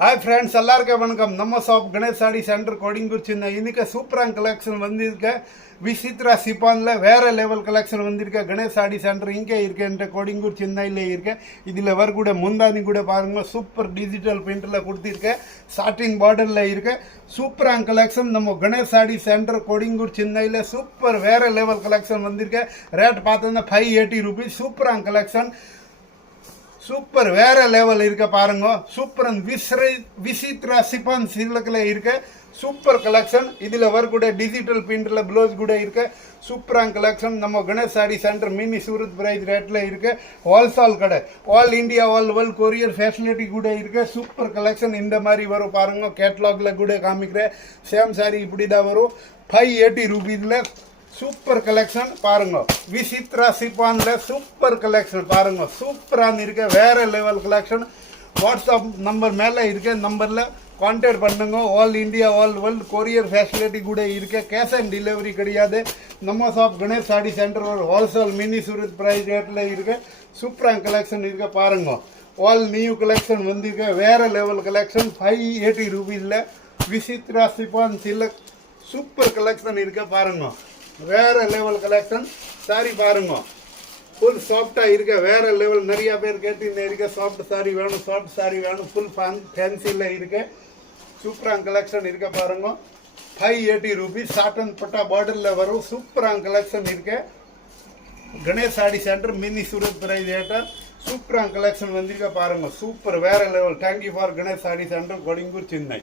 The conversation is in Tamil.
ஹாய் ஃப்ரெண்ட்ஸ், எல்லாருக்கும் வணக்கம். நம்ம ஷாப் கணேஷ் சாடி சென்டர் கோடிங்கூர் சின்ன. இன்னைக்கு சூப்பரான கலெக்ஷன் வந்திருக்க. விசித்ரா சிப்பானில் வேற லெவல் கலெக்ஷன் வந்திருக்க. கணேஷ் சாடி சென்டர் இங்கே இருக்க கோடிங்கூர் சின்னையில் இருக்க. இதில் வரக்கூட முந்தானி கூட பாருங்க, சூப்பர் டிஜிட்டல் பிரிண்டில் கொடுத்துருக்க. சாட்டின் பார்டரில் இருக்க சூப்பரான கலெக்ஷன். நம்ம கணேஷ் சாடி சென்டர் கோடிங்கூர் சின்னையில் சூப்பர் வேற லெவல் கலெக்ஷன் வந்திருக்க. ரேட் பார்த்தோன்னா 580 rupees. சூப்பரான கலெக்ஷன், சூப்பர் வேற லெவல் இருக்க பாருங்க. சூப்பர் விசித்ரா சிப்பான் சில்க்ல இருக்க சூப்பர் கலெக்ஷன். இதுல வரக்கூடிய டிஜிட்டல் பிரிண்ட்ல ப்ளவுஸ் கூட இருக்க சூப்பரான கலெக்ஷன். நம்ம Ganesh sari centre mini Surat price ரேட்ல இருக்க. ஹோல்சேல் கடை, all India all world courier facility கூட இருக்க சூப்பர் கலெக்ஷன். இந்த மாதிரி வரும் பாருங்க. கேட்லாக்ல கூட காமிக்கிறேன். சேம் சாரி இப்படிதான் வரும். 580 rupeesல சூப்பர் கலெக்ஷன் பாருங்க. விசித்ரா சிப்பான்ல சூப்பர் கலெக்ஷன் பாருங்க. சூப்பரான இருக்க வேற லெவல் கலெக்ஷன். வாட்ஸ்அப் நம்பர் மேலே இருக்க நம்பர்ல கான்டாக்ட் பண்ணுங்க. All India all world courier facility கூட இருக்க. கேஷ் ஆன் டெலிவரி கிடையாது. நம்ம ஷாப் கணேஷ் சாடி சென்டர் ஒரு ஹோல்சேல் மினி சூரத் பிரைஸ் ரேட்ல இருக்க சூப்பரான கலெக்ஷன் இருக்க பாருங்க. ஆல் நியூ கலெக்ஷன் வந்திருக்க வேற லெவல் கலெக்ஷன். 580 rupeesல Vichitra chiffon silk super collection இருக்க பாருங்க. வேற லெவல் கலெக்ஷன் சாரி பாருங்க. ஃபுல் சாஃப்டா இருக்க வேற லெவல். நிறைய பேர் கேட்டு இருக்க சாஃப்ட் சாரி வேணும், சாஃப்ட் சாரி வேணும். ஃபுல் ஃபேன்சில இருக்க சூப்பரான கலெக்ஷன் இருக்க பாருங்க. 580 rupees. சாட்டன் பட்டா பார்டர்ல வரும் சூப்பரான கலெக்ஷன் இருக்க. Ganesh sari centre mini Surat price ரேட்டர் சூப்பரான கலெக்ஷன் வந்திருக்க பாருங்க. சூப்பர் வேற level. Thank you for Ganesh sari centre கோடிங்கூர் சின்னை.